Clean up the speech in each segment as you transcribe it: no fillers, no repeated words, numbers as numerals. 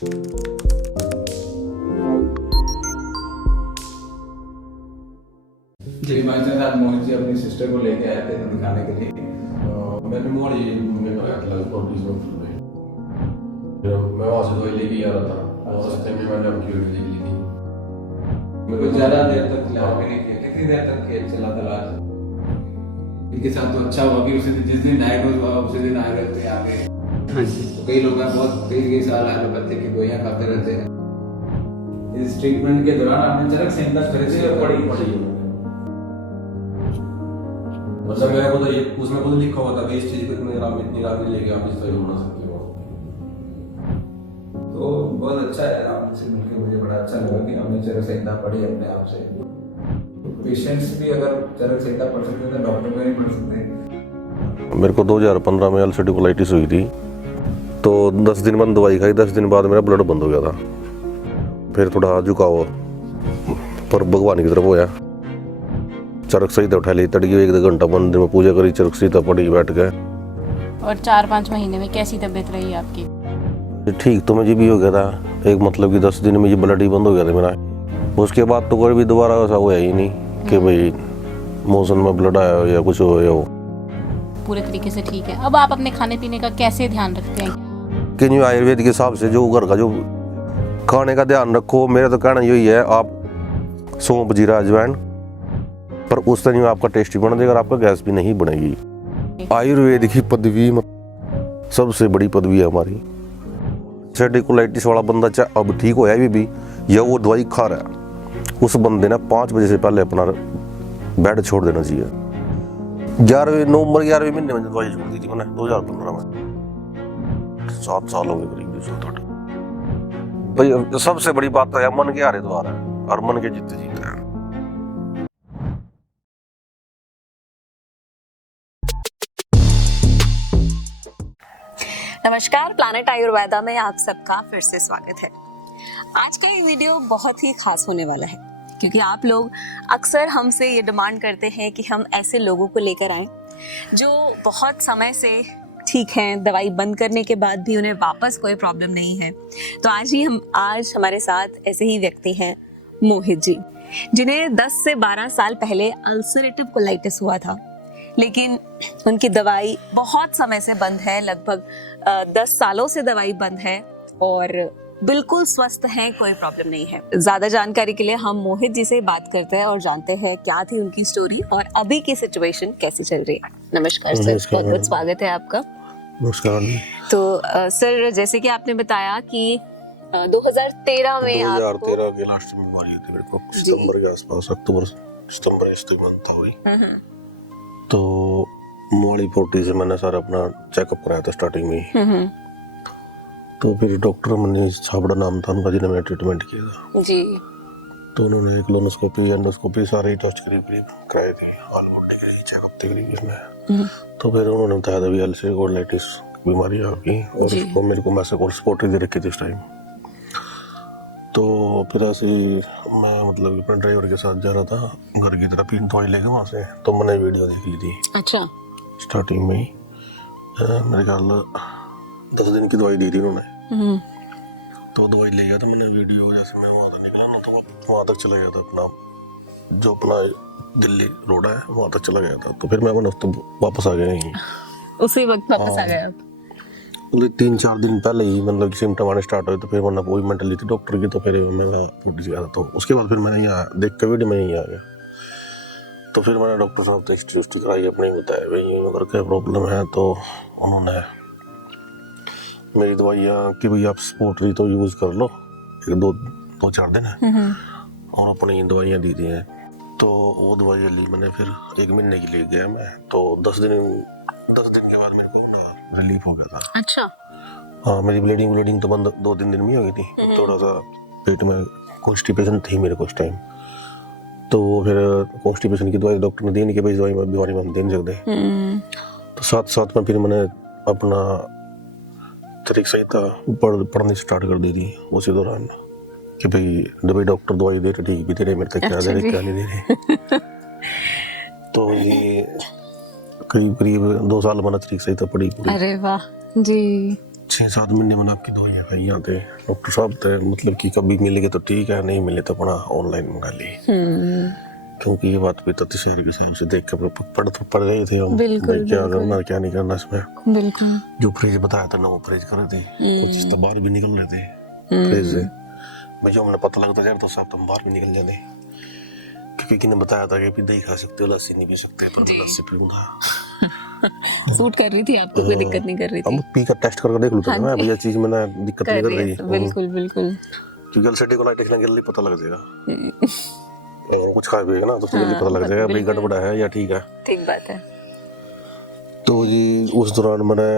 जी भाई साहब मोहित जी अपनी सिस्टर को लेके आए थे दिखाने के लिए। मैंने मोड़ी में आया था लगभग 20 मिनट में। मैं वहाँ से दवाई लेके आ रहा था और रास्ते में मैंने आपकी वीडियो देख ली थी। मेरे को ज़्यादा देर तक चलाया भी नहीं किया। कितनी देर तक खेल चला था आज? इनके साथ तो अच्छा हुआ कि उसी दिन जिस दिन डायग्नोज हुआ उसी दिन आए रहते हैं आगे। तो कई लोग हैं बहुत कई साल आए पत्ते की गोलियां खाते रहते हैं। इस ट्रीटमेंट के दौरान आपने चरक संहिता खरीदी पड़ी मतलब मेरे को तो ये उसमें खुद लिखा हुआ था कि इस चीज को इतनी रात में लेके आप इस तरह बना सकते हो। तो बहुत अच्छा है, आपसे मिलकर मुझे बड़ा अच्छा लगा कि हमने चरक संहिता पढ़ी अपने आप से। पेशेंट्स भी अगर चरक संहिता पढ़ सकते हैं तो डॉक्टर भी नहीं पढ़ सकते। मेरे को 2015 में अल्सरेटिव कोलाइटिस हुई थी, तो 10 दिन बाद दवाई खाई, 10 दिन बाद मेरा ब्लड बंद हो गया था। फिर थोड़ा झुकाव पर भगवान की तरफ होया, चरक संहिता उठा ली, तड़गी 1-2 घंटा मंदिर में पूजा करी, चरक संहिता पढ़ी बैठ गए। और 4-5 महीने में कैसी तबीयत रही आपकी? ठीक तो मुझे भी हो गया था, एक मतलब कि 10 दिन में ये ब्लड ही बंद हो गया था मेरा। उसके बाद तो कोई भी दोबारा ऐसा हुआ ही नहीं कि भाई मोशन में ब्लड आया हो या कुछ हो हो। पूरे तरीके से ठीक है। अब आप अपने खाने पीने का कैसे ध्यान रखते हैं? कि नहीं, आयुर्वेद के हिसाब से जो घर का जो खाने का ध्यान रखो। मेरा तो कहना यही है, आप सौंफ जीरा अजवाइन, पर उस तरह आपका टेस्टी बन देगा और आपका गैस भी नहीं बनेगी। आयुर्वेद की पदवी सबसे बड़ी पदवी है हमारी। अल्सरेटिव कोलाइटिस वाला बंदा चाहे अब ठीक होया भी या वो दवाई खा रहा है, उस बंदे ने 5 बजे से पहले अपना बेड छोड़ देना चाहिए। 11वें महीने में दवाई छोड़ दी थी मैंने 2015 में। 7 साल हो गए करीब, 7-8। भाई सबसे बड़ी बात तो है मन के हारे द्वार है और मन के जीते जीते हैं। नमस्कार, प्लैनेट आयुर्वेदा में आप सबका फिर से स्वागत है। आज का ये वीडियो बहुत ही खास होने वाला है क्योंकि आप लोग अक्सर हमसे ये डिमांड करते हैं कि हम ऐसे लोगों को लेकर आएं जो बहुत समय से ठीक हैं, दवाई बंद करने के बाद भी उन्हें वापस कोई प्रॉब्लम नहीं है। तो आज हमारे साथ ऐसे ही व्यक्ति हैं मोहित जी, जिन्हें 10 से 12 साल पहले अल्सरेटिव कोलाइटिस हुआ था, लेकिन उनकी दवाई बहुत समय से बंद है, लगभग 10 सालों से दवाई बंद है और बिल्कुल स्वस्थ हैं, कोई प्रॉब्लम नहीं है। ज्यादा जानकारी के लिए हम मोहित जी से बात करते हैं और जानते हैं क्या थी उनकी स्टोरी और अभी की सिचुएशन कैसे चल रही है। नमस्कार सर, बहुत बहुत स्वागत है आपका। नमस्कार। तो सर, जैसे कि आपने बताया कि 2013 में 2013 के लास्ट में बीमारी हुई थी मेरे को, सितंबर के आसपास, अक्टूबर सितंबर इस मंथ हो गई। तो मोहाली पोर्टी से मैंने सारा अपना चेकअप कराया था स्टार्टिंग में। तो फिर डॉक्टर मनीष छाबड़ा नाम था उनका, जिन्हें मैंने ट्रीटमेंट किया था जी। तो उन्होंने एक कोलोनोस्कोपी एंडोस्कोपी सारे टेस्ट करीब कराए थे, ऑल बॉडी के चेकअप थे करीब इसमें। तो फिर उन्होंने बताया था भी अल्सरेटिव कोलाइटिस बीमारी आपकी, और उसको मेरे को मैसे कोर्स स्पॉट दे रखी थी इस टाइम। तो फिर ऐसे मैं मतलब अपने ड्राइवर के साथ जा रहा था घर की तरफ, दवाई लेके वहाँ से, तो मैंने वीडियो देख ली थी। अच्छा। स्टार्टिंग में ही मेरे ख्याल 10 दिन की दवाई दी थी उन्होंने। तो दवाई ले गया था मैंने, वीडियो जैसे मैं वहाँ तक निकला ना तो वहाँ तक चला गया था, अपना जो अपना दिल्ली रोड है वहाँ तक चला गया था। तो फिर मैं वापस आ गया उसी वक्त वापस आ गया। 3-4 दिन पहले ही मतलब सिम्टम आने स्टार्ट हुए, तो फिर मैंने अपॉइंटमेंट ली थी डॉक्टर की। तो फिर मैं फुट गया था, तो उसके बाद फिर मैं यहाँ देख के वीडियो में यहीं आ गया। तो फिर मैंने डॉक्टर साहब से टेस्ट कराई, अपने बताया भाई अगर क्या प्रॉब्लम है। तो उन्होंने मेरी दवाइयाँ कि भाई आप स्पोर्टरी तो यूज़ कर लो 2-4 दिन है, और अपनी दवाइयाँ दी थी हैं। तो वो दवाइयाँ ली मैंने, फिर 1 महीने के लिए गया मैं। तो 10 दिन के बाद मेरे को रिलीफ हो गया था। अच्छा। हाँ, मेरी ब्लीडिंग तो बंद 2-3 दिन में हो गई थी। थोड़ा सा पेट में कॉन्स्टिपेशन थी मेरे को उस टाइम। तो फिर कॉन्स्टिपेशन की दवाई डॉक्टर ने दी नहीं कि भाई दवाई में बीमारी में हम दे नहीं सकते। तो साथ में फिर मैंने अपना चरक संहिता पढ़नी स्टार्ट कर दी थी उसी दौरान, कि भाई डॉक्टर दवाई दे रहे ठीक भी दे रहे, मेरे तक क्या दे रहे क्या नहीं दे रहे। तो ये करीब 2 साल मैंने चरक संहिता पढ़ी पूरी। अरे वाह जी। 6-7 महीने मैंने आपकी दवाइयाँ खाई यहाँ थे। डॉक्टर साहब थे मतलब कि कभी मिलेंगे तो ठीक है, नहीं मिले तो अपना ऑनलाइन मंगा ली। क्योंकि ये बात भी तो शहर के हिसाब से देख कर पढ़ रहे थे हम, बिल्कुल, क्या बिल्कुल। करना क्या नहीं करना इसमें। बिल्कुल। जो परहेज बताया था ना वो परहेज कर रहे थे, कुछ तो बाहर भी निकल रहे थे परहेज से। भैया हमें पता लगता यार तो साहब तुम बाहर भी निकल जाते, क्योंकि किसी ने बताया था कि दही खा सकते हो, लस्सी नहीं पी सकते, पर मैं लस्सी पीऊंगा। सूट कर रही थी आपको, कोई दिक्कत नहीं कर रही थी। अब पी कर टेस्ट करके देख लूँ मैं भैया चीज में दिक्कत नहीं कर कर रही रही। है, बिल्कुल बिल्कुल। क्योंकि अल्सर कोलाइटिस लगे जल्दी पता लग जाएगा। कुछ खा पिएगा ना तो जल्दी पता लग जाएगा भाई गड़बड़ है या ठीक है। ठीक बात है। तो ये उस दौरान मैंने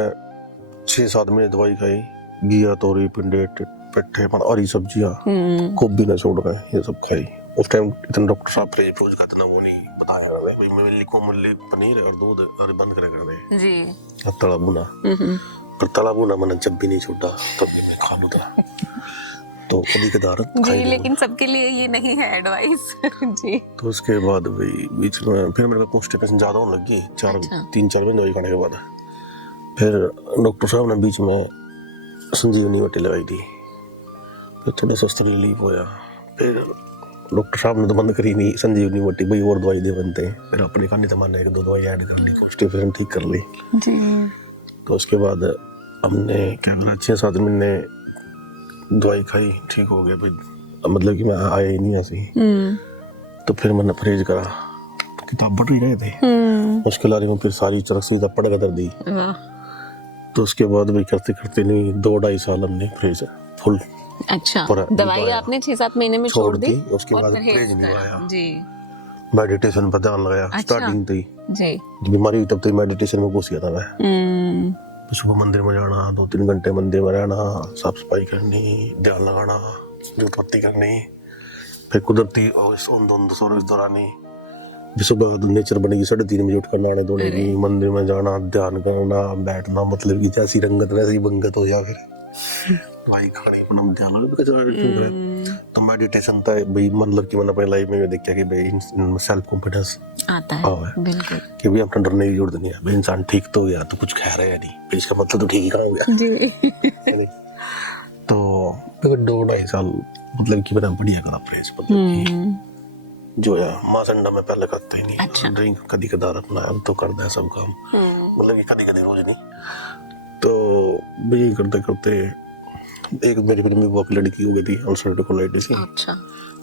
6-7 महीने दवाई खाई, घिया, तोरी, पिंडे, पेठे, हरी सब्जियां, गोभी ना छोड़ रहा ये सब खाई। उस टाइम इतना डॉक्टर साहब परहेज परोज का इतना वो नहीं बताया भाई मैं लिखो मूल्य पनीर और दूध और बंद करे कर दे जी। तला भुना, पर तला भुना मैंने जब भी नहीं छोड़ा तब भी मैं खा लूँगा। तो कभी कदार जी, लेकिन सबके लिए ये नहीं है एडवाइस। जी। तो उसके बाद भाई बीच में फिर मेरे को कॉन्स्टिपेशन ज्यादा होने लगी 3-4 महीने दवाई खाने के बाद। फिर डॉक्टर साहब ने बीच में संजीवनी वटी लगाई थी, फिर थोड़ा सस्ता रिलीफ होया। फिर डॉक्टर साहब ने तो बंद करी नहीं संजीवनी वटी, भाई और दवाई दे बनते हैं। फिर अपने खाने तमाने 1-2 दवाई ऐड कर ली, कॉन्स्टिपेशन ठीक कर ली। जी। तो उसके बाद हमने क्या करा 6-7 महीने दवाई खाई, ठीक हो गया भाई, मतलब कि मैं आया ही नहीं ऐसे ही। तो फिर मैंने परहेज करा, किताब पढ़ ही रहे थे मुश्किल आ रही, फिर सारी तरफ सीधा पढ़ कर दी। तो उसके बाद भी करते करते नहीं 2-2.5 साल हमने परहेज फुल। अच्छा, पूरा दवाई निभाया। आपने 6-7 महीने में छोड़ दी, उसके और बाद परहेज परहेज करा। निभाया, जी मेडिटेशन पर ध्यान लगाया। अच्छा। स्टार्टिंग थी जी। जब बीमारी हुई तब तो मेडिटेशन में घुस गया था मैं। सुबह मंदिर में जाना, 2-3 घंटे मंदिर में रहना, साफ सफाई करनी, ध्यान लगाना, जुटपत्ति करनी, फिर कुदरती सूरज दौरानी। सुबह नेचर बनेगी 3:30 बजे उठकर नहाने धोने की, मंदिर में जाना, ध्यान करना, बैठना, मतलब कि जैसी रंगत वैसी बंगत हो या फिर भाई खाने अपना ध्यान लगा। तो मेडिटेशन था भाई, मतलब कि मैंने अपनी लाइफ में देखा कि भाई सेल्फ कॉन्फिडेंस आता हाँ है, है। बिल्कुल। कि भी अपना डरने की जरूरत नहीं है भाई, इंसान ठीक तो हो गया तो कुछ खा रहा है नहीं, फिर इसका मतलब तो ठीक ही कहा हो गया। जी। तो 2-2.5 साल मतलब कि मैंने बढ़िया करा परहेज, मतलब कि जो है मांस अंडा में पहले खाता ही नहीं। अच्छा। ड्रिंक कभी कदार अपना अब तो करता है सब काम, मतलब कि कभी रोज नहीं। तो यही करते करते एक मेरी फिर वो लड़की हो गई थी अल्सरेटिव कोलाइटिस की। अच्छा।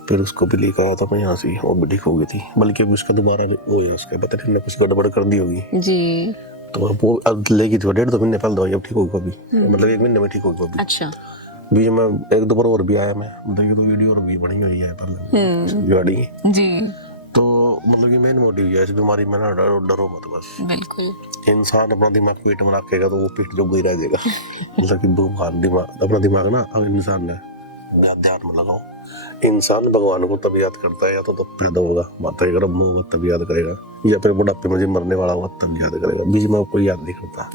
फिर उसको भी लेकर आया था मैं यहाँ से, वो भी ठीक हो गई थी, बल्कि अभी उसका दोबारा वो है, उसके पता नहीं कुछ गड़बड़ कर दी होगी। जी। तो वो अब लेगी थी 1.5-2 महीने पहले दवाई, अब ठीक होगी कभी, मतलब 1 महीने में ठीक होगी कभी। अच्छा। बीच में 1-2 बार और भी आया मैं, मतलब ये तो वीडियो और भी बनी हुई है पहले गाड़ी। जी। तो मतलब कि मेन मोटिव है इस बीमारी में ना, डरो मत बस। बिल्कुल। इंसान अपना दिमाग पेट में रखेगा तो वो पेट जो ही रह जाएगा। मतलब कि भगवान दिमाग अपना दिमाग ना, अब इंसान ने ध्यान में लगाओ, इंसान भगवान को तब याद करता है या तो पैदा होगा, माता के गर्भ में होगा तब याद करेगा, या फिर बुढ़ापे में मरने वाला होगा तब याद करेगा, बीच में कोई याद नहीं करता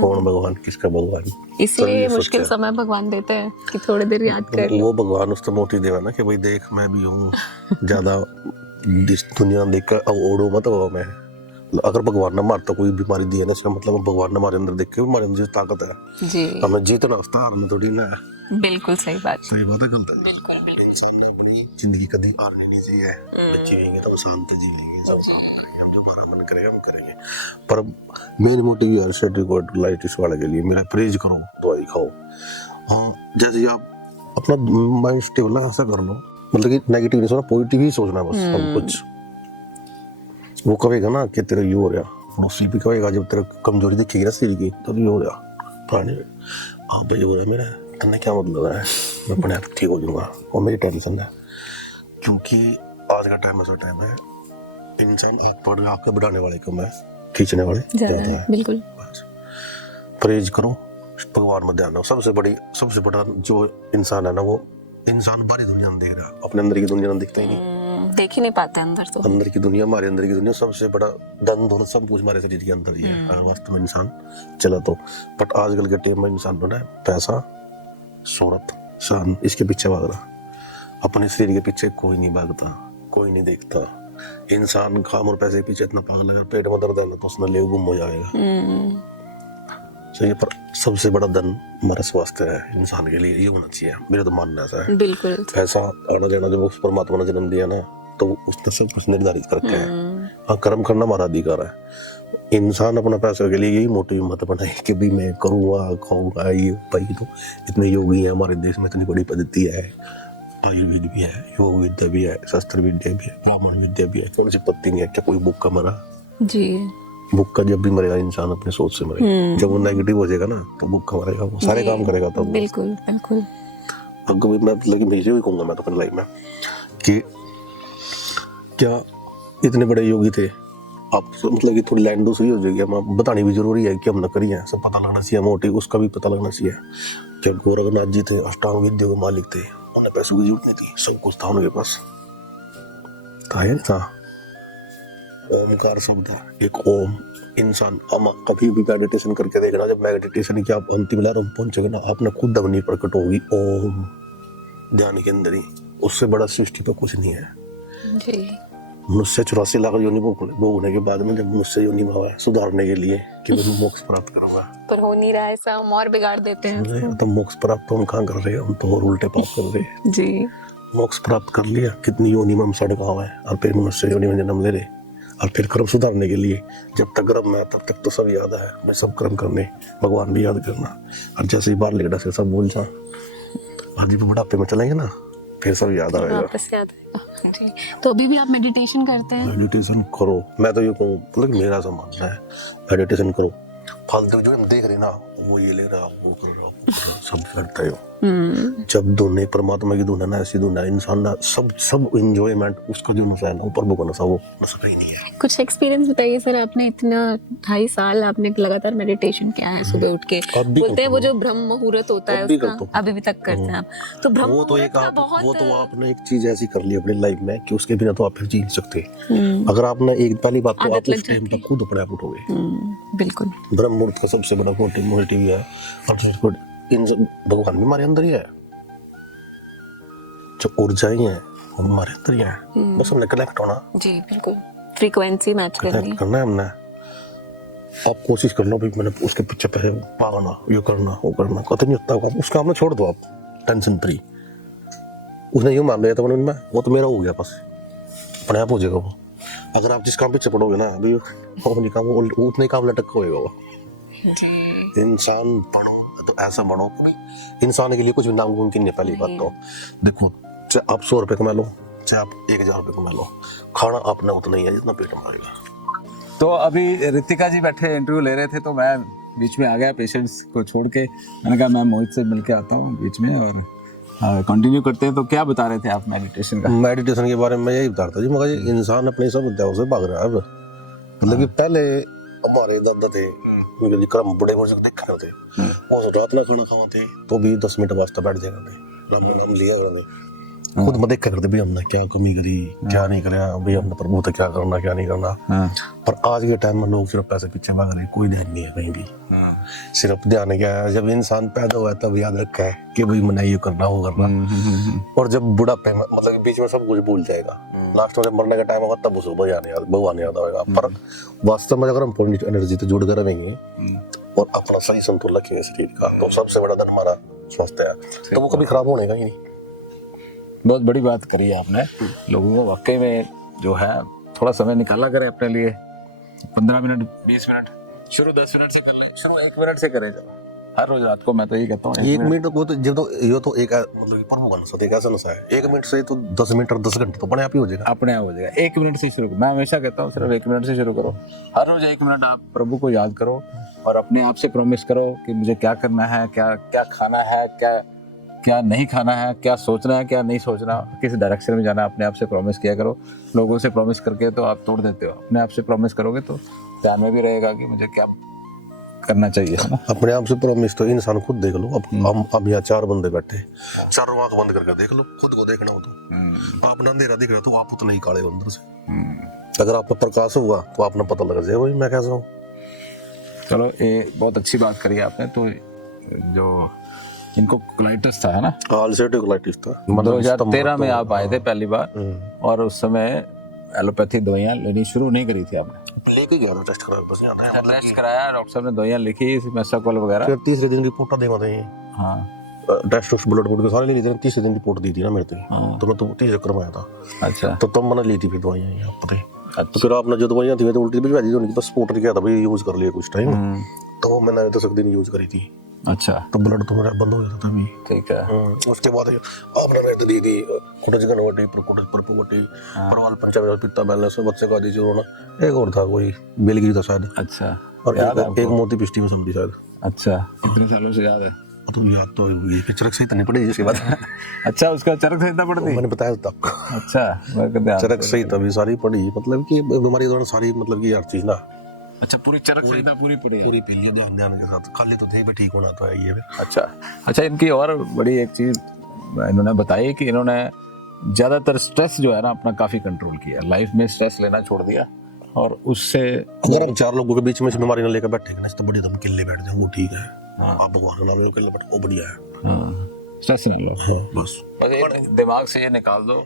कौन भगवान किसका भगवान। इसलिए मुश्किल समय भगवान देते हैं कि थोड़ी देर याद कर लो। वो भगवान उसको मोटिव देगा ना कि भाई देख मैं भी हूँ, ज्यादा दुनिया देख कर ओढ़ो मत हो। मैं अगर भगवान ने मारता कोई बीमारी दी है ना, इसका मतलब भगवान ने हमारे अंदर देख के हमारे अंदर ताकत है, जी हमें जीतना उसका हारना थोड़ी ना है। बिल्कुल सही बात। सही बात है, गलत है। इंसान ने अपनी जिंदगी कभी हारनी नहीं चाहिए, बच्चे रहेंगे तो शांत जी लेंगे, सब काम करेंगे, हम जो हमारा मन करेगा हम करेंगे। पर मेन मोटिव है अल्सरेटिव कोलाइटिस वाले के लिए मेरा परहेज करो, दवाई खाओ। हाँ, जैसे आप अपना माइंड स्टेबल ऐसा कर लो, मतलब कि नेगेटिव नहीं सोचना, पॉजिटिव ही सोचना बस सब कुछ। वो कहेगा ना कि तेरा ये हो रहा, पड़ोसी भी कहेगा जब तेरा कमजोरी दिखेगी ना शरीर की तब ये हो रहा, पुराने हाँ भाई हो रहा है मेरा, करने क्या मतलब है, मैं अपने आप ठीक हो जाऊंगा, और मेरी टेंशन है। क्योंकि आज का टाइम ऐसा टाइम है, इंसान आगे बढ़ाने वाले कम है, खींचने वाले ज्यादा है। बिल्कुल। परहेज करो, भगवान में ध्यान दो। सबसे बड़ा जो इंसान है ना, वो इंसान बाहरी दुनिया में देख रहा, अपने अंदर की दुनिया में दिखता ही नहीं, देख ही नहीं पाते अंदर तो। अंदर की दुनिया, हमारे अंदर की दुनिया सबसे बड़ा धन दौलत सब कुछ हमारे शरीर के अंदर ही है, अगर वास्तव में इंसान चला तो। बट आजकल के टाइम में इंसान बना है पैसा, शोहरत, शान, इसके पीछे भाग रहा, अपने शरीर के पीछे कोई नहीं भागता, कोई नहीं देखता। इंसान काम और पैसे के पीछे इतना पागल है, पेट में दर्द है ना तो उसमें ले गुम हो जाएगा। सही है, पर सबसे बड़ा धन हमारा स्वास्थ्य है इंसान के लिए, ये होना चाहिए, मेरा तो मानना ऐसा है। बिल्कुल। पैसा आना जाना जब उस परमात्मा ने जन्म दिया ना, तो उसने सब कुछ निर्धारित करके है। हाँ, कर्म करना हमारा अधिकार है। इंसान अपना पैसा के लिए यही मोटी मत बनाए कि भी मैं करूँगा खाऊंगा ये भाई। तो इतने योगी हैं हमारे देश में, इतनी बड़ी पद्धति है, आयुर्वेद भी है, योग विद्या भी है, शस्त्र विद्या भी है, ब्राह्मण विद्या भी है। कौन सी पत्ती नहीं है क्या कोई बुक का मरा? जी। बुक का जब भी मरेगा इंसान अपने सोच से मरेगा। जब वो नेगेटिव हो जाएगा ना तो बुक का मरेगा, वो सारे काम करेगा तब। बिल्कुल बिल्कुल। अब कभी मैं लेकिन भेजे हुई कहूँगा मैं तो अपनी लाइफ में कि क्या इतने बड़े योगी थे आप, मतलब कि थोड़ी लाइन दूसरी हो जाएगी, हम बतानी भी जरूरी है कि हम न करिए, सब पता लगना चाहिए, मोटिव उसका भी पता लगना चाहिए। क्या गोरखनाथ जी थे, अष्टांग विद्या के मालिक थे, उन्हें पैसों की जरूरत नहीं थी, सब कुछ था उनके पास, था या नहीं था? ओमकार शब्द है, एक ओम। इंसान कभी भी मेडिटेशन करके देखना, जब मेडिटेशन की आप अंतिम लहर में पहुंचोगे ना, आपने खुद ध्वनि प्रकट होगी ओम ध्यान के अंदर ही। उससे बड़ा सृष्टि पर कुछ नहीं है जी। मनुष्य 84 लाख योनि भोगने के बाद में जब मनुष्य योनि में हुआ है सुधारने के लिए कि मैं मोक्ष प्राप्त करूंगा, पर हो नहीं रहा है, ऐसा हम और बिगाड़ देते हैं। तो मोक्ष प्राप्त तो हम कहाँ कर रहे हैं, हम तो और उल्टे पाप कर रहे हैं। जी। मोक्ष प्राप्त कर लिया, कितनी योनि में हम सड़का हुआ है, और फिर मनुष्य योनि में जन्म ले रहे, और फिर कर्म सुधारने के लिए जब तक कर्म में तब तक तो सब याद है, मैं सब कर्म करने, भगवान भी याद करना। और जैसे ही बाहर लेटा से सब भूल जा, और जब बुढ़ापे में चलेंगे ना फिर सब याद आएगा, वापस याद आएगा। जी। तो अभी भी आप मेडिटेशन करते हैं? मेडिटेशन करो, मैं तो ये कहूँ, मतलब मेरा ऐसा मानना है मेडिटेशन करो। फालतू जो हम देख रहे ना, वो ये ले रहा, वो कर रहा, सब करता है। जब दोनों परमात्मा की धुन है ना, ऐसी धुन है इंसान ना, सब एंजॉयमेंट उसका जो नशा है ना, ऊपर वो नशा, वो नशा ही नहीं है। कुछ एक्सपीरियंस बताइए सर, आपने इतना 2.5 साल आपने लगातार मेडिटेशन किया है, सुबह उठ के बोलते हैं वो जो ब्रह्म मुहूर्त होता है उसका अभी भी तक करते हैं आप, तो ब्रह्म वो तो मुहूर्त का बहुत, वो तो आपने एक चीज ऐसी कर ली अपनी लाइफ में कि उसके बिना तो आप फिर जी नहीं सकते। अगर आपने एक पहली बात तो आप उस टाइम पर खुद अपने आप उठोगे। बिल्कुल। ब्रह्म मुहूर्त का सबसे बड़ा मोटिव है, और भगवान भी हमारे अंदर ही है, जो ऊर्जाएं हैं वो हमारे अंदर ही है, बस हमने कनेक्ट होना। जी बिल्कुल, फ्रीक्वेंसी मैच करना है हमने। आप कोशिश कर लो भाई, मैंने उसके पीछे पैसे पागना, ये करना वो करना, कतई नहीं होता होगा, उसका आपने छोड़ दो, आप टेंशन फ्री। उसने यूं मान लिया था मैंने, वो तो मेरा हो गया, बस अपने आप हो जाएगा वो। अगर आप जिस काम पीछे पड़ोगे ना अभी, वो नहीं काम, वो उतने काम लटक होएगा वो। इंसान बनो तो ऐसा बनो कि इंसान के लिए कुछ भी नामुमकिन नहीं। पहली बात तो देखो, चाहे आप 100 रुपए कमा लो, चाहे आप 1000 रुपए कमा लो, खाना आपने उतना ही है जितना पेट मारेगा। तो अभी रितिका जी बैठे इंटरव्यू ले रहे थे, तो मैं बीच में आ गया पेशेंट्स को छोड़ के। मैंने कहा मैं मोहित से मिलके आता हूँ बीच में, और कंटिन्यू करते हैं। तो क्या बता रहे थे आप मेडिटेशन का? मेडिटेशन के बारे में यही बता रहा था जी, मगर इंसान अपने सब उद्याओं से भाग रहा है अब। मतलब कि पहले हमारे दादा थे, उनके क्रम बड़े वर्ष देखने होते, वो रात ना खाना खाते तो भी 10 मिनट वास्ते बैठ जाएगा, राम नाम लिया खुद में देखा करते भी हमने क्या कमी करी, क्या नहीं करा भाई, हमने प्रभु तो क्या करना क्या नहीं करना। पर आज के टाइम में लोग सिर्फ पैसे पीछे भाग रहे, कोई ध्यान नहीं है कहीं भी। सिर्फ ध्यान क्या है, जब इंसान पैदा हुआ है तब याद रखा है कि भाई मैंने ये करना वो करना, और जब बुढ़ापे में मतलब बीच में सब कुछ भूल जाएगा, लास्ट में जब मरने का टाइम होगा तब उसको भगवान याद आएगा। पर वास्तव में अगर हम पॉजिटिव एनर्जी तो जुड़ कर रहेंगे और अपना सही संतुलन रखेंगे शरीर का, तो सबसे बड़ा धन हमारा स्वास्थ्य है, तो वो कभी खराब होने का ही नहीं। बहुत बड़ी बात करी है आपने। लोगों को वाकई में जो है थोड़ा समय निकाला करें अपने लिए, 15 मिनट 20 मिनट, शुरू 10 मिनट से कर ले, शुरू 1 मिनट से करें जब हर रोज रात को। मैं तो यही कहता हूँ 1 मिनट को तो जब तो ये तो एक मतलब प्रभु का नशा, एक ऐसा नशा है, 1 मिनट से तो 10 मिनट और 10 घंटे तो अपने आप ही हो जाएगा। अपने आप हो जाएगा। 1 मिनट से शुरू, मैं हमेशा कहता हूँ सिर्फ 1 मिनट से शुरू करो। हर रोज 1 मिनट आप प्रभु को याद करो और अपने आप से प्रॉमिस करो कि मुझे क्या करना है, क्या क्या खाना है, क्या नहीं खाना है, क्या सोचना है, क्या नहीं सोचना, किस डायरेक्शन में जाना है, अपने आप से प्रॉमिस किया करो। लोगों से प्रॉमिस करके तो आप तोड़ देते हो, अपने आप से प्रॉमिस करोगे तो ध्यान में भी रहेगा कि मुझे क्या करना चाहिए, है ना। अपने आप से प्रॉमिस तो इंसान खुद देख लो। अब यहाँ 4 बंदे बैठे, चारों आंख बंद करके देख लो, खुद को देखना हो तो अपना अंधेरा दिख रहा तो आप उतना ही काले हो अंदर से। अगर आप प्रकाश हुआ तो आपने पता लग जाएगा भाई मैं कैसा हूँ। चलो, ये बहुत अच्छी बात करी आपने। तो जो इनको कोलाइटिस था, है ना, अल्सरेटिव कोलाइटिस था। 2013 में आप आए थे पहली बार, और उस समय एलोपैथी दवाइयाँ लेनी शुरू नहीं करी थी आपने? लेके गया था टेस्ट करा बस यहाँ अच्छा टेस्ट कराया, डॉक्टर साहब ने दवाइयाँ लिखी मेसाकोल वगैरह। फिर तीसरे दिन रिपोर्ट देवा थे। हाँ टेस्ट ब्लड के सारे ले लिए थे। तीसरे दिन रिपोर्ट दी थी ना मेरे को, तो मैं तो 30 चक्कर में आया था। अच्छा तो तब मैंने ली थी फिर दवाइयाँ यहाँ पता। तो फिर आपने जो दवाइयाँ थी तो उल्टी भिजवा दी, उनकी बस स्पोर्टर किया था भाई, यूज कर लिया कुछ टाइम, तो वो मैंने 10 दिन यूज करी थी। अच्छा तो ब्लड तो मेरा बंद हो गया था तभी। ठीक है। उसके बाद आपने मेरे दी थी कुटज गनवटी परपोवटी परवाल पंचायत पित्ता बैलेंस बच्चे का दी रोना, एक और था कोई बेलगिरी था शायद। अच्छा और एक मोती पिष्टी में समझी शायद। अच्छा कितने सालों से याद है? तो याद तो ये कि चरक सहित नहीं पड़ी जिसके बाद। अच्छा उसका चरक संहिता पढ़ती? मैंने बताया था आपको। अच्छा चरक सहित अभी सारी पढ़ी, मतलब कि बीमारी दौरान सारी, मतलब कि हर चीज ना। अच्छा पूरी चरक संहिता पूरी पढ़ी? पूरी पी लिया ध्यान के साथ, खाली तो नहीं भी ठीक होना तो है ये। अच्छा अच्छा, इनकी और बड़ी एक चीज इन्होंने बताई कि इन्होंने ज्यादातर स्ट्रेस जो है ना अपना काफी कंट्रोल किया, लाइफ में स्ट्रेस लेना छोड़ दिया, और उससे अगर हम 4 लोगों के बीच में से बीमारी ना लेकर बैठेंगे ना तो बड़ी दम किले बैठ जाए, वो ठीक है। आप भगवान नाम लो किले बैठ, वो बढ़िया है। स्ट्रेस नहीं लो, बस दिमाग से ये निकाल दो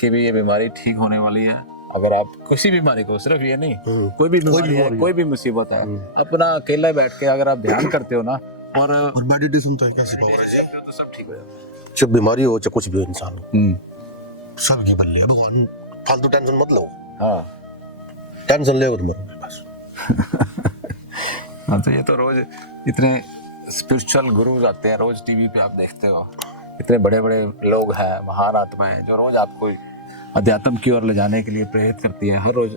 कि भी ये बीमारी ठीक होने वाली है। अगर आप किसी बीमारी को, सिर्फ ये नहीं, कोई भी बीमारी है, कोई भी मुसीबत है, अपना अकेला बैठ के अगर आप ध्यान करते हो ना और मेडिटेशन तो कैसे पावर है, तो सब ठीक हो जाता चाहे बीमारी हो चाहे कुछ भी हो, इंसान सबके बल्ले है भगवान। फालतू टेंशन मत लो। हाँ टेंशन ले तो मरोगे बस। हाँ तो ये तो रोज इतने स्पिरिचुअल गुरुज आते हैं, रोज टीवी पे आप देखते हो, इतने बड़े बड़े लोग हैं, महान आत्माएं जो रोज आपको अध्यात्म की ओर ले जाने के लिए प्रेरित करती है। हर रोज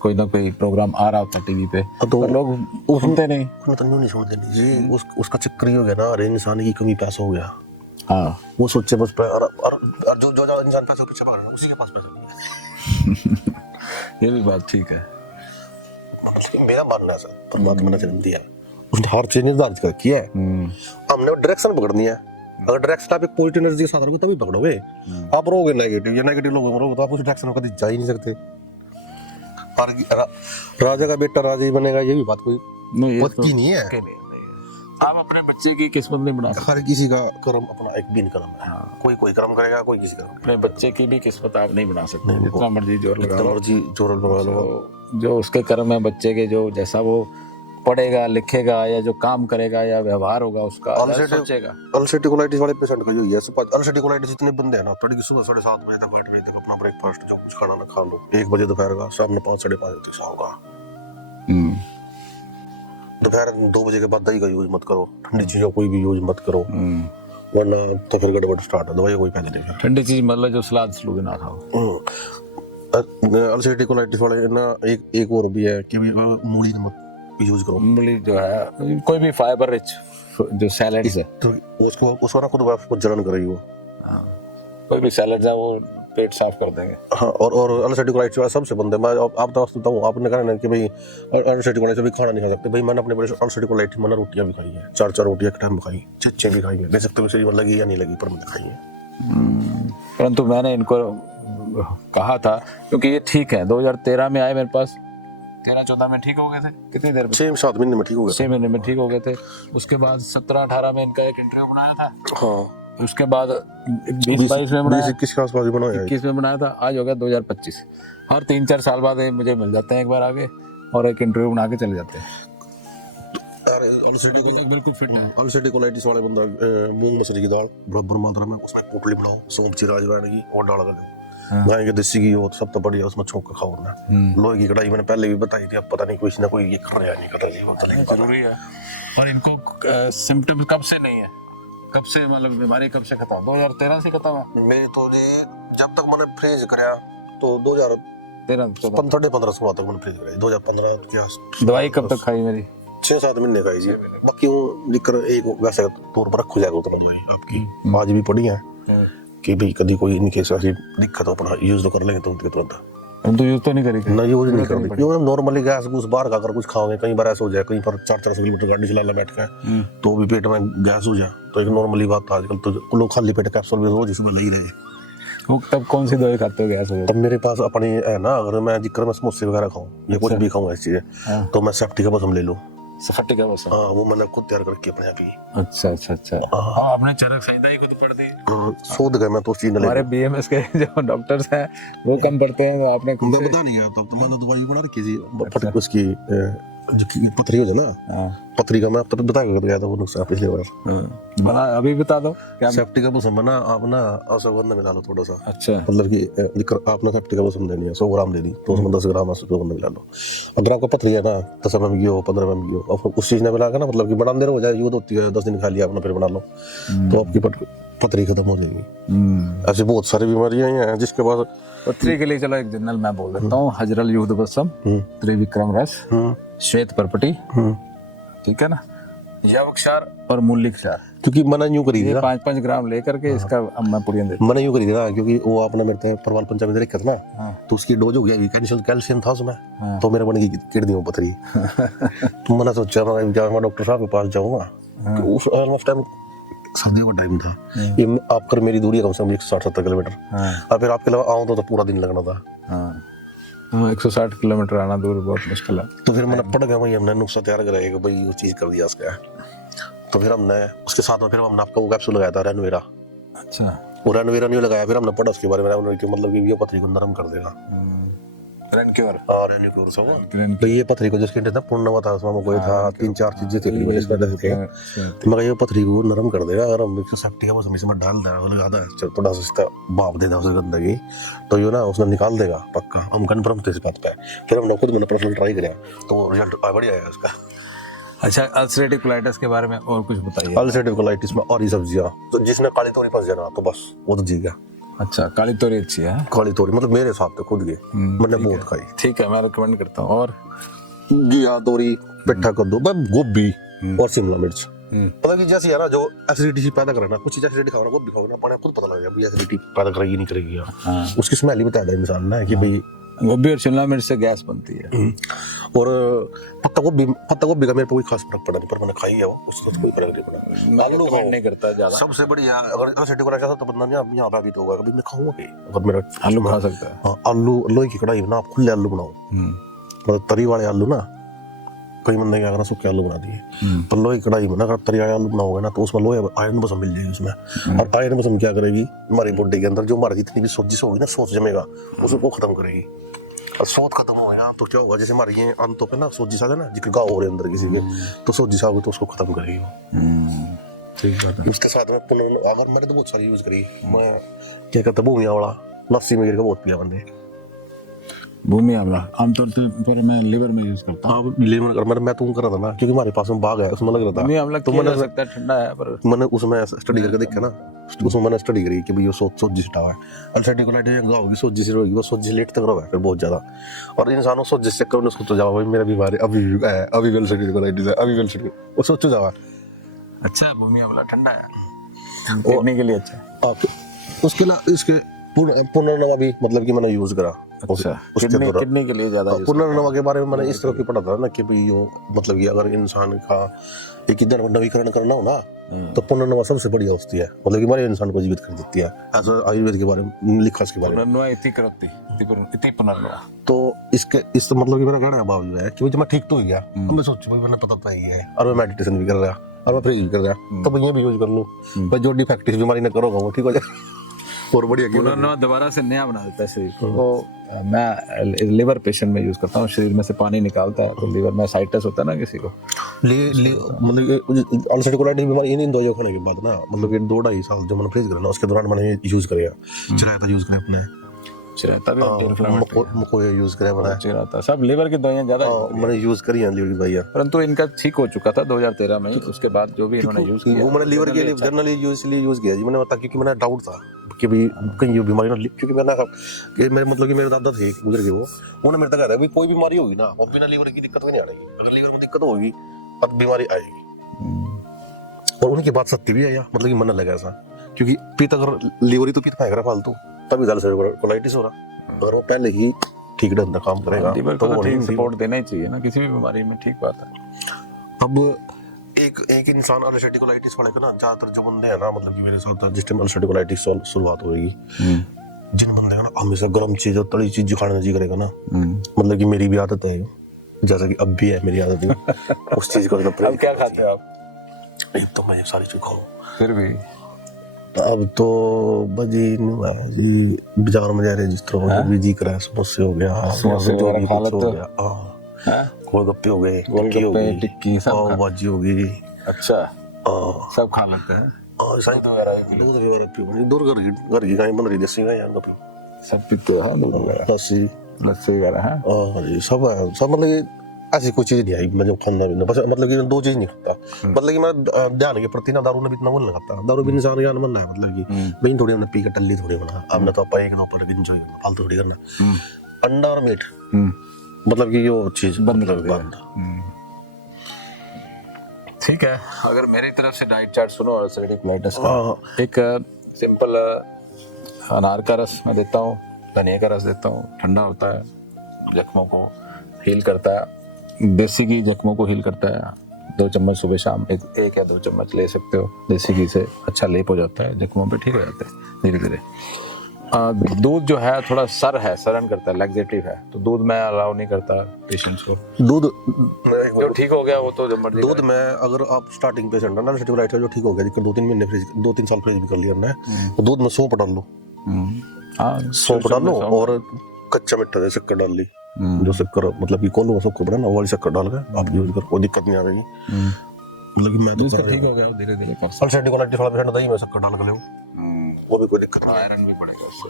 कोई ना कोई प्रोग्राम आ रहा होता है टीवी पे, तो लोग सुनते नहीं। तो नहीं सुनते नहीं जी। उसका चक्कर ही हो गया ना, अरे इंसान की कमी पैसा हो गया। हाँ वो सोचे बस और जो जो इंसान पैसा पीछे भाग रहा है उसी के पास पैसा नहीं है। ये भी बात ठीक है। मेरा मानना है सर, परमात्मा ने जन्म दिया, उसने हर चीज निर्धारित कर रखी है, हमने डायरेक्शन पकड़नी है। अगर डायरेक्शन आप एक पॉजिटिव एनर्जी के साथ रहोगे तभी पकड़ोगे। आप रहोगे नेगेटिव या नेगेटिव लोगों में रहोगे तो आप उस डायरेक्शन में कभी जा ही नहीं सकते। राजा का बेटा राजा ही बनेगा, ये भी बात कोई पक्की नहीं है। आप अपने बच्चे की किस्मत नहीं बना सकते। हर किसी का कर्म अपना एक दिन कर्म है। कोई कर्म करेगा, कोई किसी का। अपने बच्चे की भी किस्मत आप नहीं बना सकते, जितना मर्जी जोर लगा लो, मर्जी जोर लगा लो। जो उसके कर्म है बच्चे के, जो जैसा वो पढ़ेगा लिखेगा या जो काम करेगा या व्यवहार होगा उसका सोचेगा। अल्सर्टिक कोलाइटिस वाले पेशेंट का जो है, अल्सर्टिक कोलाइटिस इतने बंदे हैं ना, तड़के सुबह 7:30 बजे तक 8 बजे तक अपना ब्रेकफास्ट जो कुछ खाना ना खा लो, 1 बजे दोपहर का, शाम में 5 साढ़े 5 बजे तक सोओगा। दोपहर 2 बजे के बाद दही का यूज मत करो, ठंडी चीजों कोई भी यूज मत करो, वरना तो फिर गड़बड़ स्टार्ट है। दवाई कोई फायदा नहीं है। ठंडी चीज मतलब जो सलाद सलूद ना खाओ। अल्सर्टिक कोलाइटिस वाले ना एक और भी है कि मूली मत यूज करो। मूली जो है, कोई भी फाइबर रिच जो सैलेड्स है, तो उसको ना खुद आपको जलन करेगी वो। कोई भी सैलेड्स है वो पेट साफ कर देंगे। हाँ, और अल्सर्टिक कोलाइटिस वाला सबसे बंदे, मैं आप तो बताऊँ, आपने कहा ना कि भाई अल्सर्टिक कोलाइटिस भी खाना नहीं खा सकते। भाई मैंने अपने बड़े अल्सर्टिक कोलाइटिस मैंने रोटियां भी खाई हैं, 4 रोटियां एक टाइम खाई, चिच्चे भी खाई है, देख सकते हो लगी या नहीं लगी, पर मैंने खाई है। परंतु मैंने इनको कहा था क्योंकि ये ठीक है। 2013 में आए मेरे पास, 13-14 में ठीक हो गए थे। कितनी देर में? 6-7 महीने में ठीक हो गए। 6 महीने में ठीक हो गए थे। उसके बाद 17-18 में इनका एक इंटरव्यू बनाया था। हाँ, उसके बाद 20-22 में बनाया, 21 के आसपास बनाया, 21 में बनाया था। आज हो गया 2025। हर 3-4 साल बाद मुझे मिल जाते हैं एक बार आगे और एक इंटरव्यू बना के चले जाते हैं। बिल्कुल फिट है। अल्सर्टिक कोलाइटिस वाले बंदा मूंग मसूरी की दाल बराबर मात्रा में, उसमें पोटली बनाओ, सौंफ जीरा अजवाइन की और डाल कर गाय के देसी घी हो तो सब तो बढ़िया, उसमें छोंक के खाओ ना। लोहे की कढ़ाई मैंने पहले भी बताई थी, अब पता नहीं कोई ना कोई ये कर रहा है, नहीं कर रहा, जरूरी है। और इनको सिम्टम्स कब से नहीं है, कब से मतलब बीमारी कब से खत्म? 2013 से खत्म है मेरी तो जी। जब तक मैंने फ्रीज कराया तो 2013-15 सोलह तक मैंने फ्रीज कराई। 2015 क्या दवाई कब तक खाई मेरी? 6-7 महीने खाई जी। बाकी वो दिक्कत एक वैसे तौर पर रखो जाएगा उतना दवाई आपकी। आज भी पड़ी है कि भाई कभी कोई इनके ऐसी दिक्कत हो अपना यूज तो कर लेंगे तुरंत। हम तो यूज तो नहीं करेंगे ना, यूज नहीं करते क्यों? नॉर्मली गैस घूस बाहर का कर कुछ खाओगे, कई बार ऐसा हो जाए, कहीं पर 400 किलोमीटर गाड़ी चला बैठ के तो भी पेट में गैस हो जाए, तो एक नॉर्मली बात आजकल तो लोग खाली पेट कैप्सूल भी रोज सुबह ले ही रहे। वो तब कौन सी दवाई खाते हो गैस हो? तब मेरे पास अपनी है ना, अगर मैं जिक्र में समोसे वगैरह खाऊं या कुछ भी खाऊं ऐसी चीजें, तो मैं सेफ्टी का बस हम ले लूं। सफाटी का बस हाँ वो मैंने खुद तैयार करके अपने आप ही अच्छा अच्छा अच्छा हाँ आपने चरक संहिता ही खुद पढ़ दी शोध गए मैं तो उस चीज ने हमारे बीएमएस के जो डॉक्टर्स हैं वो कम पढ़ते हैं तो आपने खुद मैं से बता नहीं गया तब तो मैंने दवाई बना रखी थी फटक उसकी जो पथरी हो जाए ना हाँ पथरी का मैं अब तक बता गया था वो नुस्खा पिछली बार बना अभी बता दो क्या सेफ्टी का मौसम बना आप ना असर मिला लो थोड़ा सा अच्छा मतलब कि आपने सेफ्टी का मौसम देनी है 100 ग्राम ले ली तो उसमें 10 ग्राम असर मिला लो अगर आपको पथरी है ना 10 mm की हो 15 mm की हो और उस चीज ने मिला के ना मतलब कि बड़ा देर हो जाए यूज होती है 10 दिन खा लिया आपने फिर बना लो तो आपकी पथरी खत्म हो जाएगी ऐसी बहुत सारी बीमारियां हैं जिसके बाद पथरी के लिए चलो एक जनरल मैं बोल देता हूँ हजरल युद्ध बसम त्रिविक्रम रस श्वेत परपटी ठीक है ना यवक्षार और मूली क्षार क्योंकि मैंने यूं करी थी ये ना 5-5 ग्राम लेकर के इसका अब मैं पूरी देता मैंने यूं करी थी ना क्योंकि वो आपने मेरे से परवाल पंचायत में देखा था ना हाँ। तो उसकी डोज हो गया कैल्शियम था उसमें हाँ। तो मेरे बन गई किडनी में पथरी तो मैंने सोचा मैं डॉक्टर साहब के पास जाऊंगा उस टाइम सर्दियों का टाइम था ये आपकर मेरी दूरी है कम से कम 160-70 किलोमीटर और फिर आपके अलावा आऊँ तो पूरा दिन लगना था हाँ 160 किलोमीटर आना दूर बहुत मुश्किल है तो फिर मैंने पढ़ गया वही हमने नुस्खा तैयार कराया कि भाई वो चीज कर दिया उसका तो फिर हमने उसके साथ में फिर हमने आपका वो कैप्सूल लगाया था रेनवेरा अच्छा वो रेनवेरा नहीं लगाया फिर हमने पढ़ा उसके बारे में मतलब कि ये पथरी को नरम कर देगा रेनक्योर हाँ रेनक्योर सब तो ये पथरी को जिसके था पूर्णवा था उसमें कोई था 3-4 चीजें थी तो मैं ये पथरी को नरम कर देगा अगर हम सेफ्टी का मौसम इसमें डाल देगा वो लगा दे थोड़ा सा भाप दे देगा उसे गंदगी तो ये ना उसने निकाल देगा पक्का हम कन्फर्म थे इस बात पे फिर हमने खुद मैंने पर्सनल ट्राई किया तो रिजल्ट बढ़िया आया उसका अच्छा अल्सरेटिव कोलाइटिस के बारे में और कुछ बताइए अल्सरेटिव कोलाइटिस में और सब्जियां तो जिसने काली तोरी फंस जाना तो बस वो तो जी गया अच्छा काली तोरी अच्छी है काली तोरी मतलब मेरे हिसाब से खुद की मैंने बहुत खाई ठीक है मैं रिकमेंड करता हूँ और घिया तोरी पिट्ठा कद्दू गोभी और शिमला मिर्च पता कि जैसे है ना जो एसिडिटी पैदा करे ना कुछ चीज एसिडिटी खाओ ना गोभी खाओ ना बड़ा खुद पता लग जाए एसिडिटी पैदा करेगी नहीं करेगी उसकी स्मेल ही बता दे इंसान ना कि भाई गोभी और शिमला मिर्च से गैस बनती है और पत्ता गोभी का मेरे पे कोई खास फर्क पड़ा नहीं पर मैंने खाई है वो उसका कोई फर्क नहीं पड़ा आलू नहीं करता ज्यादा सबसे बढ़िया अगर एसिडिटी को रखा तो बंदा नहीं यहाँ पे तो होगा कभी मैं खाऊंगा कि अगर मेरा आलू खा सकता है हाँ आलू लोहे की कढ़ाई में ना आप खुले आलू बनाओ मतलब तरी वाले आलू ना कई बंदे क्या करना सूखे आलू बना दिए पर लोहे की कढ़ाई में ना अगर तरी वाले आलू बनाओगे ना तो उसमें लोहे आयरन बसम मिल जाएगी उसमें और आयरन बसम क्या करेगी हमारी बॉडी के अंदर जो हमारी जितनी भी सोजिश होगी ना सोच जमेगा उसको खत्म करेगी और सोच खत्म होगा तो क्या होगा जैसे हमारी ये अंतों पे ना सोजिश आ जाए ना जिसके गाँव हो रहे अंदर किसी के तो सोजिश आओगे तो उसको खत्म करेगी ठीक है उसके साथ में अगर मैंने तो बहुत सारी यूज करी मैं क्या कहता भूमिया वाला लस्सी में गिर के बहुत पिया बंदे भूमि आंवला आमतौर पर मैं लिवर में यूज करता हूँ लिवर कर मैं तुम कर रहा था ना क्योंकि हमारे पास में बाग है उसमें लग रहा था भूमि आंवला तो मैंने सकता है ठंडा है पर मैंने उसमें स्टडी करके देखा ना उसमें मैंने स्टडी करी कि भाई ये सोजी से है अल्सर्टिकुलाइटिस गाँव होगी सोजी से होगी वो सोजी लेट तक रहा है फिर बहुत ज्यादा और इंसानों सोजी से चक्कर में उसको तो जाओ भाई मेरा बीमारी अभी अल्सर्टिकुलाइटिस है अभी अल्सर्टिकुलाइटिस वो सोचो जावा अच्छा भूमि आंवला ठंडा है किडनी के लिए अच्छा उसके अलावा इसके पुनर्नवा भी मतलब कि मैंने यूज करा अच्छा किडनी के लिए ज्यादा पुनर्नवा के बारे में मैंने इस तरह की पढ़ा था ना कि भाई यो मतलब कि अगर इंसान का एक इधर नवीकरण करना हो ना तो पुनर्नवा सबसे बढ़िया होती है मतलब कि हमारे इंसान को जीवित कर देती है ऐसा आयुर्वेद के बारे में लिखा इसके बारे में तो इसके इस मतलब कि मेरा कहना है है कि मैं ठीक तो हो गया मैं सोचू भाई मैंने पता तो ही है और मैं मेडिटेशन भी कर रहा और मैं फ्री कर रहा तो मैं ये भी यूज कर लूँ भाई जो डिफेक्टिव बीमारी न करोगा वो ठीक हो जाए और बढ़िया पुनर्नवा दोबारा से नया बना देता है शरीर को तो मैं लिवर पेशेंट में यूज करता हूँ शरीर में से पानी निकालता है तो लिवर में साइटस होता है ना किसी को मतलब अल्सर्टिकुलाइटिस बीमारी इन दवाइयों खाने के बाद ना मतलब कि 2-2.5 साल जो मैंने फ्रीज करा ना उसके दौरान मैंने यूज करेगा चिरायता यूज करें अपने चिरायता भी मुको यूज करें मैंने चिरायता सब लिवर की दवाइयां ज्यादा मैंने यूज करी हैं लिवर की दवाइयां परंतु इनका ठीक हो चुका था 2013 में उसके बाद जो भी इन्होंने यूज किया वो मैंने लिवर के लिए जनरली यूज किया जी मैंने बता क्योंकि मैंने डाउट था कि भाई कहीं ये बीमारी ना क्योंकि मैंने कि मेरे मतलब कि मेरे दादा थे गुजर गए वो उन्होंने मेरे तक कहा था कोई बीमारी होगी ना वो बिना लिवर की दिक्कत नहीं आएगी अगर लिवर में दिक्कत होगी तब बीमारी आएगी और उनकी बात सत्य भी है मतलब कि मन लगा ऐसा क्योंकि पीत अगर लिवर ही तो पीत फेंक रहा फालतू तभी कोलाइटिस हो रहा अगर वो पहले ही ठीक ढंग से काम करेगा तो वो ठीक सपोर्ट देना ही चाहिए ना किसी भी बीमारी में ठीक बात है अब एक इंसान अल्सर्टिकुलाइटिस वाले का ना ज्यादातर जो बंदे हैं ना मतलब कि मेरे साथ जिस टाइम अल्सर्टिकुलाइटिस शुरुआत होगी जिन बंदे का ना हमेशा गर्म चीज और तली चीज खाने जी करेगा ना मतलब कि मेरी भी आदत है जैसा कि अब भी है मेरी आदत में उस चीज को अब क्या खाते हो आप? एक तो मैं ये सारी चीज खाऊं, फिर भी अब तो बजी बाजार में जा रहे जिस तरह भी जी करा, समोसे हो गया, समोसे जो वगैरह भी खा कुछ लेते हो हो? गया, हाँ? गोलगप्पे हो गए, गोलगप्पे, टिक्की हो गई, टिक्की सब पाव खा- भाजी हो गई, अच्छा, सब खा लेते हैं। दूध वगैरह पी, दूर घर की गाय बन रही, देसी गाय यहाँ पे सब पीते हो? हाँ, दूध वगैरह, लस्सी, लस्सी वगैरह है। हाँ जी, सब है, सब मतलब कि ऐसी कोई चीज नहीं आई मैं जो खाना पीना, बस मतलब कि मैं दो चीज नहीं खाता, मतलब कि मैं ध्यान के प्रति ना दारू ने भी इतना मन लगाता, दारू भी इंसान ज्ञान मन है, मतलब कि भाई थोड़ी हमने पी के टल्ली थोड़ी बना, अब ना तो आप एक ना ऊपर एंजॉय फालतू थोड़ी करना। अंडा और मीट मतलब कि यो चीज बंद कर दिया। ठीक है, अगर मेरी तरफ से डाइट चार्ट सुनो और एसिडिक कोलाइटिस का, एक सिंपल अनार का रस मैं देता हूँ, धनिया का रस देता हूँ, ठंडा होता है, जख्मों को हील करता है, देसी घी जख्मों को हील करता है। 2 चम्मच सुबह शाम, एक या 2 चम्मच ले सकते हो, देसी घी से अच्छा लेप हो जाता है, जख्मों पे ठीक हो जाते हैं धीरे धीरे। दूध जो है थोड़ा सरन करता है, लैक्सेटिव है, तो दूध मैं अलाउ नहीं करता पेशेंट्स को। दूध जो ठीक हो गया वो तो जब मर्जी दूध में अगर आप स्टार्टिंग पेशेंट है ना, एसिडिक जो ठीक हो गया, जिसको 2-3 महीने फ्रिज, 2-3 साल फ्रिज भी कर लिया ना, तो दूध में सौंफ डाल लो, सौंफ डाल लो और कच्चा मिट्टा दे शक्कर डाल ली, जो शक्कर मतलब कि कोल्हू शक्कर बना ना, वो वाली शक्कर डाल के आप यूज करो, कोई दिक्कत नहीं आ रही। मतलब कि मैं तो ठीक हो गया धीरे धीरे कर एसिडिक कोलाइटिस वाला पेशेंट दही में शक्कर डाल के ले, वो भी कोई दिक्कत नहीं, आयरन भी पड़ेगा इससे।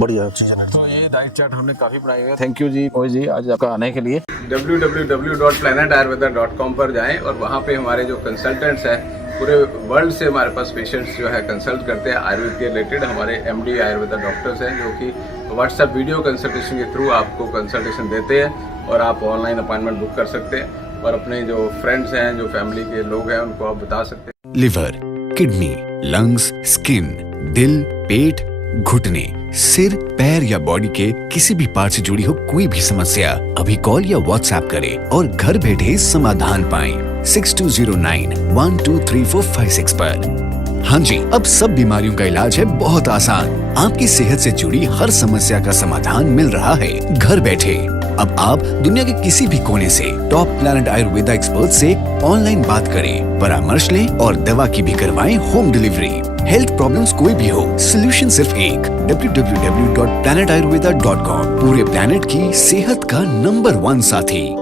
बढ़िया चीज है। तो ये डाइट चार्ट हमने काफी बनाई हुई है। थैंक यू जी मोहित जी आज आपका आने के लिए। www.planetayurveda.com पर जाएं और वहाँ पे हमारे जो कंसल्टेंट्स हैं पूरे वर्ल्ड से हमारे पास पेशेंट्स जो है कंसल्ट करते हैं आयुर्वेद के रिलेटेड। हमारे एमडी आयुर्वेदा डॉक्टर्स हैं जो कि व्हाट्सएप वीडियो कंसल्टेशन के थ्रू आपको कंसल्टेशन देते हैं और आप ऑनलाइन अपॉइंटमेंट बुक कर सकते हैं और अपने जो फ्रेंड्स हैं, जो फैमिली के लोग हैं, उनको आप बता सकते हैं। लिवर, किडनी, लंग्स, स्किन, दिल, पेट, घुटने, सिर, पैर या बॉडी के किसी भी पार्ट से जुड़ी हो कोई भी समस्या अभी कॉल या व्हाट्सएप करें और घर बैठे समाधान पाएं 6209123456 पर। हाँ जी, अब सब बीमारियों का इलाज है बहुत आसान। आपकी सेहत से जुड़ी हर समस्या का समाधान मिल रहा है घर बैठे। अब आप दुनिया के किसी भी कोने से टॉप प्लैनेट आयुर्वेदा एक्सपर्ट से ऑनलाइन बात करें, परामर्श लें और दवा की भी करवाएं होम डिलीवरी। हेल्थ प्रॉब्लम्स कोई भी हो, सोल्यूशन सिर्फ एक, www.planetayurveda.com। पूरे प्लैनेट की सेहत का नंबर 1 साथी।